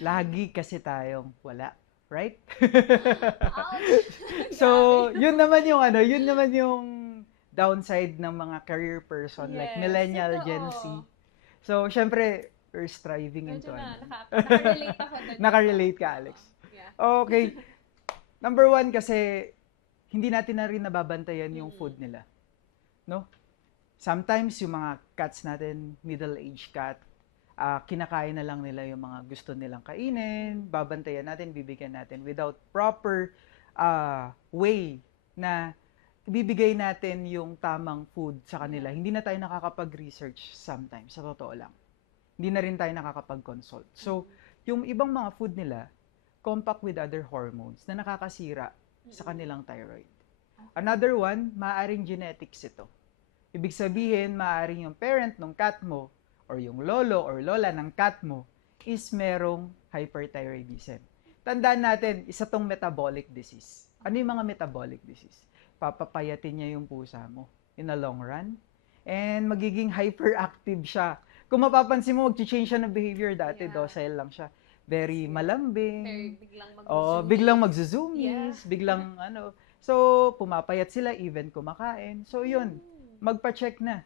Lagi kasi tayong wala, right? Ouch! So, Grabe. yun naman yung downside ng mga career person like Yes, millennial, Gen Z. totoo. So, syempre, we're striving Medyo into ano. naka-relate ako dun ata. Nakarelate ka, Oo. Alex. Yeah. Okay. Number one kasi, hindi natin na rin nababantayan yung Mm-mm. food nila. No? Sometimes yung mga cats natin, middle-aged cat, kinakain na lang nila yung mga gusto nilang kainin, babantayan natin, bibigyan natin without proper way na ibibigay natin yung tamang food sa kanila. Yeah. Hindi na tayo nakakapag-research sometimes, sa totoo lang. Hindi na rin tayo nakakapag-consult. So, Mm-mm. yung ibang mga food nila, compact with other hormones na nakakasira sa Mm-mm. kanilang thyroid. Okay. Another one, maaaring genetics ito. Ibig sabihin, maaaring yung parent ng cat mo or yung lolo or lola ng cat mo is merong hyperthyroidism. Tandaan natin, isa tong metabolic disease. Ano yung mga metabolic disease? Papapayatin niya yung pusa mo in the long run. And magiging hyperactive siya. Kung mapapansin mo, mag-change siya ng behavior. Dati, Yeah. docile lang siya. Very Kasi malambing. biglang Oh, biglang magzo-zoomies. Yeah. magzuzoomies, biglang ano. So, pumapayat sila even kumakain. So, yun, Mm. magpa-check na